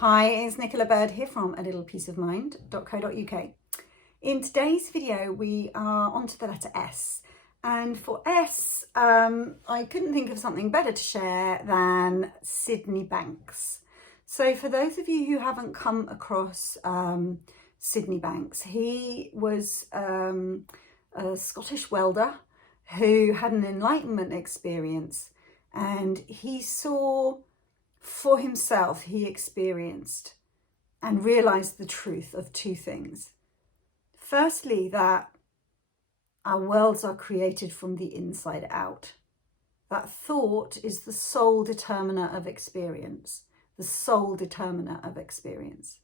Hi, it's Nicola Bird here from alittlepeaceofmind.co.uk. In today's video, we are on to the letter S. And for S, I couldn't think of something better to share than Syd Banks. So for those of you who haven't come across Syd Banks, he was a Scottish welder who had an enlightenment experience, and he saw for himself, he experienced and realized the truth of two things. Firstly, that our worlds are created from the inside out. That thought is the sole determiner of experience, the sole determiner of experience.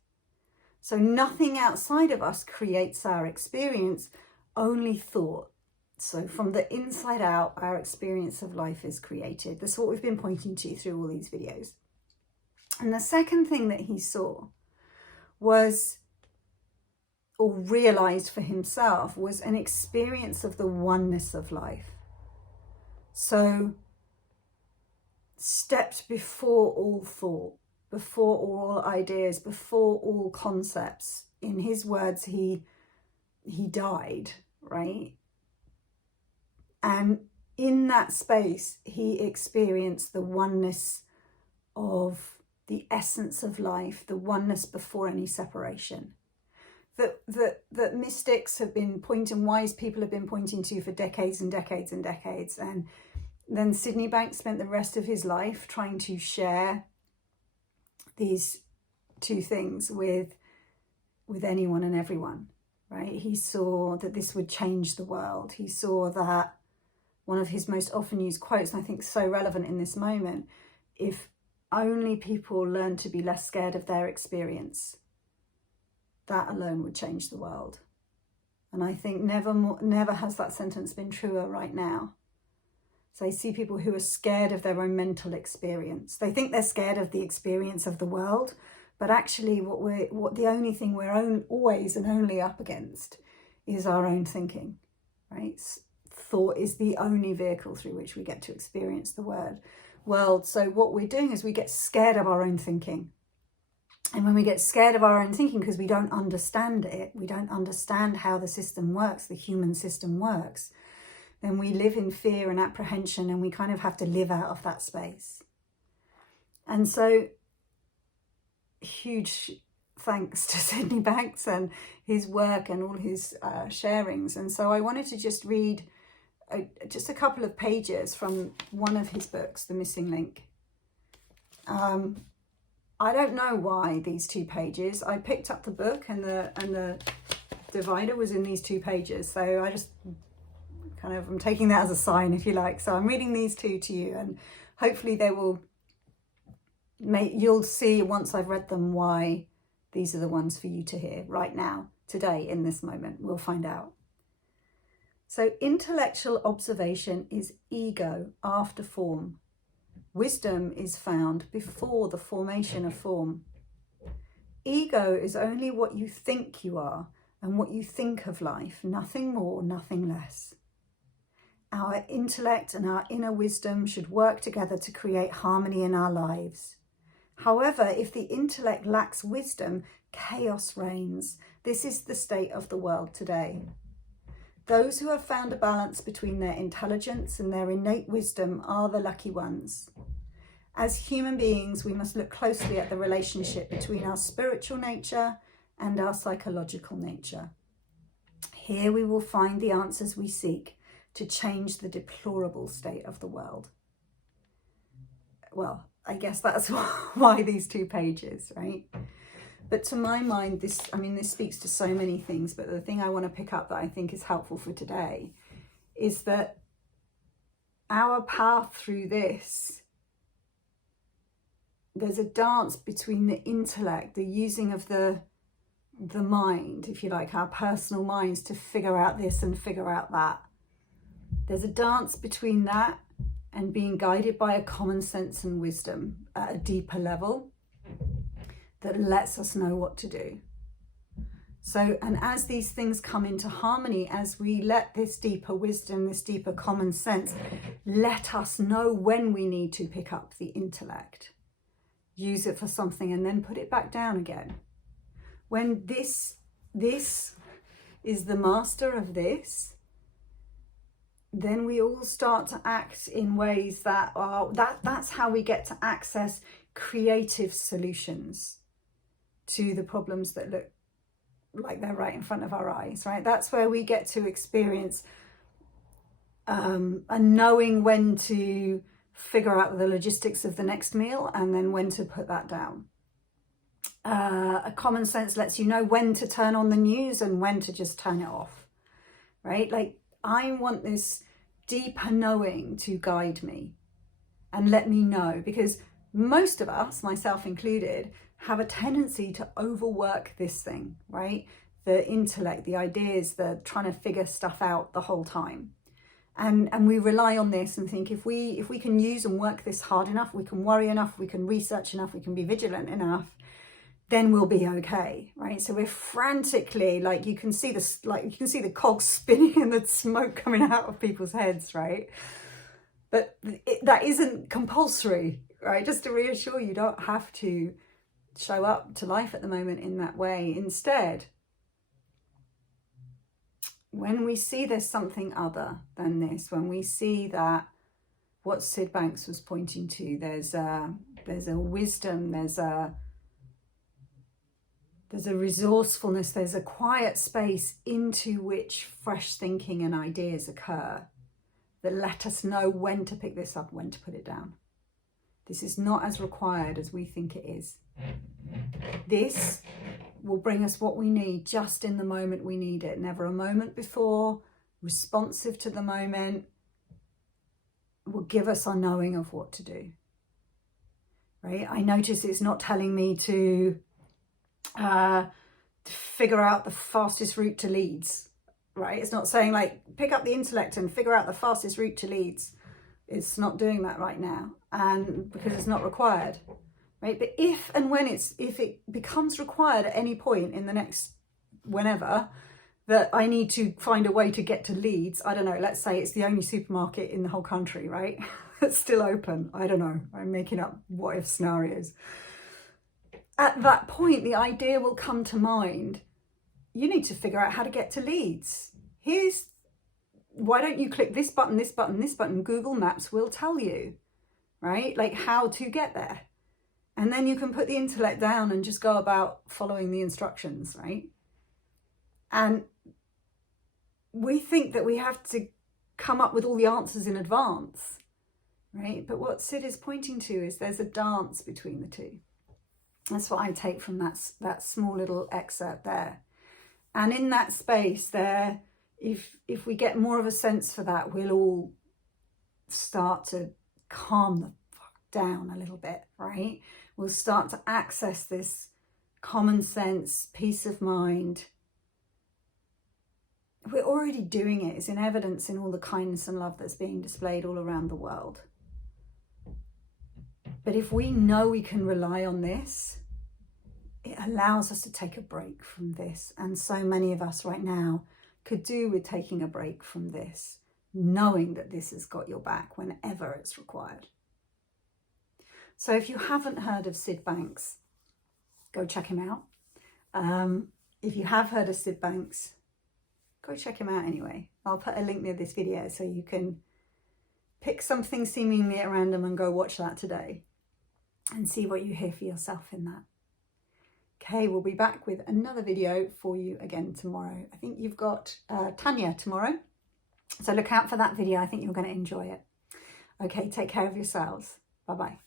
So nothing outside of us creates our experience, only thought. So from the inside out, our experience of life is created. That's what we've been pointing to through all these videos. And the second thing that he saw was, or realized for himself, was an experience of the oneness of life. So stepped before all thought, before all ideas, before all concepts. In his words, he died, right? And in that space, he experienced the oneness of the essence of life, the oneness before any separation. That mystics have been pointing, wise people have been pointing to for decades and decades and decades. And then Syd Banks spent the rest of his life trying to share these two things with anyone and everyone, right? He saw that this would change the world. He saw that one of his most often used quotes, and I think so relevant in this moment, if only people learn to be less scared of their experience, that alone would change the world. And I think never has that sentence been truer right now. So I see people who are scared of their own mental experience. They think they're scared of the experience of the world, but actually the only thing we're always and only up against is our own thinking, right? Thought is the only vehicle through which we get to experience the world. So what we're doing is we get scared of our own thinking. And when we get scared of our own thinking because we don't understand it, we don't understand how the system works, the human system works, then we live in fear and apprehension, and we kind of have to live out of that space. And so huge thanks to Syd Banks and his work and all his sharings. And so I wanted to just read just a couple of pages from one of his books, The Missing Link. I don't know why these 2 pages. I picked up the book and the divider was in these 2 pages. So I just I'm taking that as a sign, if you like. So I'm reading these 2 to you, and hopefully they will you'll see once I've read them why these are the ones for you to hear right now, today, in this moment. We'll find out. So intellectual observation is ego after form. Wisdom is found before the formation of form. Ego is only what you think you are and what you think of life, nothing more, nothing less. Our intellect and our inner wisdom should work together to create harmony in our lives. However, if the intellect lacks wisdom, chaos reigns. This is the state of the world today. Those who have found a balance between their intelligence and their innate wisdom are the lucky ones. As human beings, we must look closely at the relationship between our spiritual nature and our psychological nature. Here we will find the answers we seek to change the deplorable state of the world. Well, I guess that's why these 2 pages, right? But to my mind, this speaks to so many things, but the thing I want to pick up that I think is helpful for today is that our path through this, there's a dance between the intellect, the using of the mind, if you like, our personal minds to figure out this and figure out that. There's a dance between that and being guided by a common sense and wisdom at a deeper level that lets us know what to do. So, and as these things come into harmony, as we let this deeper wisdom, this deeper common sense, let us know when we need to pick up the intellect. use it for something, and then put it back down again. When this is the master of this, then we all start to act in ways that are, that's how we get to access creative solutions to the problems that look like they're right in front of our eyes, right? That's where we get to experience a knowing when to figure out the logistics of the next meal and then when to put that down. A common sense lets you know when to turn on the news and when to just turn it off, right? Like, I want this deeper knowing to guide me and let me know, because most of us, myself included, have a tendency to overwork this thing, right? The intellect, the ideas, the trying to figure stuff out the whole time. And we rely on this and think, if we can use and work this hard enough, we can worry enough, we can research enough, we can be vigilant enough, then we'll be okay, right? So we're frantically, like, you can see the cogs spinning and the smoke coming out of people's heads, right? But that isn't compulsory, right? Just to reassure you, don't have to show up to life at the moment in that way. Instead, when we see there's something other than this, when we see that what Syd Banks was pointing to, there's a wisdom, there's a resourcefulness, there's a quiet space into which fresh thinking and ideas occur that let us know when to pick this up, when to put it down. This is not as required as we think it is. This will bring us what we need just in the moment we need it, never a moment before, responsive to the moment, will give us our knowing of what to do, right? I notice it's not telling me to figure out the fastest route to Leeds, right? It's not saying, like, pick up the intellect and figure out the fastest route to Leeds. It's not doing that right now, and because it's not required, right? But if it becomes required at any point in the next whenever, that I need to find a way to get to Leeds, I don't know, let's say it's the only supermarket in the whole country, right? That's still open. I don't know, I'm making up what if scenarios. At that point, the idea will come to mind. You need to figure out how to get to Leeds. Why don't you click this button, this button, this button? Google Maps will tell you, right? Like, how to get there. And then you can put the intellect down and just go about following the instructions, right? And we think that we have to come up with all the answers in advance, right? But what Syd is pointing to is there's a dance between the two. That's what I take from that small little excerpt there. And in that space there, if we get more of a sense for that, we'll all start to calm the fuck down a little bit, right? We'll start to access this common sense, peace of mind. We're already doing it. It's in evidence in all the kindness and love that's being displayed all around the world. But if we know we can rely on this, it allows us to take a break from this. And so many of us right now could do with taking a break from this, knowing that this has got your back whenever it's required. So if you haven't heard of Syd Banks, go check him out. If you have heard of Syd Banks, go check him out anyway. I'll put a link near this video so you can pick something seemingly at random and go watch that today and see what you hear for yourself in that. Okay, we'll be back with another video for you again tomorrow. I think you've got Tanya tomorrow, so look out for that video. I think you're going to enjoy it. Okay, take care of yourselves. Bye-bye.